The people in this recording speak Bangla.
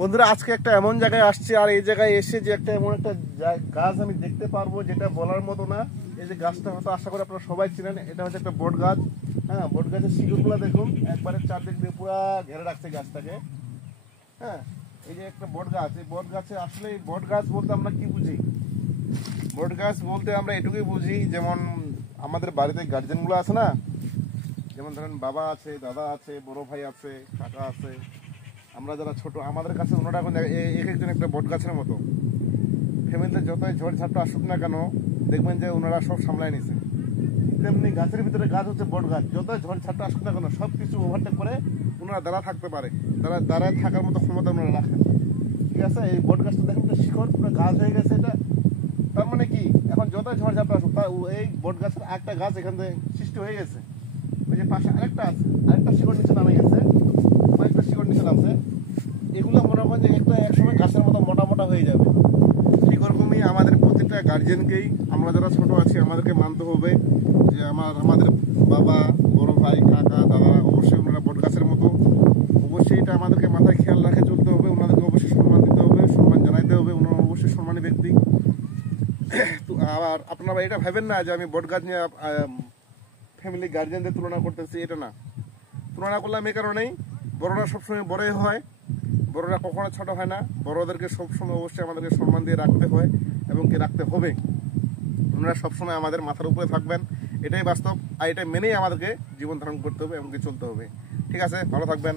বন্ধুরা আজকে একটা এমন জায়গায় আসছে, আর এই জায়গায় এসে যে একটা এমন একটা গাছ আমি দেখতে পারবো যেটা বলার মতো না। এই যে গাছটা হয়তো আশা করি আপনারা সবাই চিনেন, এটা হচ্ছে একটা বট গাছ। হ্যাঁ, বট গাছের শিকড়গুলো দেখুন, একবারে চারদিক দিয়ে পুরো ঘেরে রাখছে গাছটাকে। হ্যাঁ, এই যে একটা বট গাছ, এই বট গাছে আসলে বট গাছ বলতে আমরা কি বুঝি? বট গাছ বলতে আমরা এটুকুই বুঝি, যেমন আমাদের বাড়িতে গার্জেনগুলো আছে না, যেমন ধরেন বাবা আছে, দাদা আছে, বড় ভাই আছে, কাকা আছে, আমরা যারা ছোট আমাদের কাছে ওনারা এখন এক একজন একটা বট গাছের মতো। ফ্যামিলিতে যতই ঝড় ঝাপটা আসুক না কেন, দেখবেন যে ওনারা সব সামলায় নিছে। তেমনি গাছের ভিতরে গাছ হচ্ছে বট গাছ, যতই ঝড় ঝাপটা আসুক না কেন সব কিছু ওভারটেক করে ওনারা দাঁড়া থাকতে পারে, দাঁড়ায় থাকার মতো ক্ষমতা ওনারা রাখে। ঠিক আছে, এই বট গাছটা দেখেন তো শিকড় পুরো গাছ হয়ে গেছে। এটা তার মানে কি, এখন যতই ঝড় ঝাপটা আসুক এই বট গাছের একটা গাছ এখান থেকে সৃষ্টি হয়ে গেছে। ওই যে পাশে আরেকটা আছে, আরেকটা শিকড় নিচে নামে গেছে, কয়েকটা শিকড় নিচে নামছে। এগুলো মনে করেন যে একটা একসময় গাছের মতো মোটা মোটা হয়ে যাবে। ঠিক ওরকমই আমাদের প্রত্যেকটা গার্জিয়ানকেই, আমরা যারা ছোট আছি আমাদেরকে মানতে হবে যে আমাদের বাবা, বড় ভাই, কাকা, দাদারা অবশ্যই ওনারা বট গাছের মতো। অবশ্যই এটা আমাদেরকে মাথায় খেয়াল রাখে চলতে হবে, ওনাদেরকে অবশ্যই সম্মান দিতে হবে, সম্মান জানাইতে হবে, ওনারা অবশ্যই সম্মানী ব্যক্তি। তো আবার আপনারা এটা ভাবেন না যে আমি বট গাছ নিয়ে ফ্যামিলি গার্জিয়ানদের তুলনা করতেছি, এটা না। তুলনা করলাম এই কারণেই, বড়রা সবসময় বড়ই হয়, বড়রা কখনো ছোট হয় না। বড়দেরকে সবসময় অবশ্যই আমাদেরকে সম্মান দিয়ে রাখতে হয় এবং কি রাখতে হবে। ওনারা সবসময় আমাদের মাথার উপরে থাকবেন, এটাই বাস্তব। আর এটা মেনেই আমাদেরকে জীবন ধারণ করতে হবে এবং কি চলতে হবে। ঠিক আছে, ভালো থাকবেন।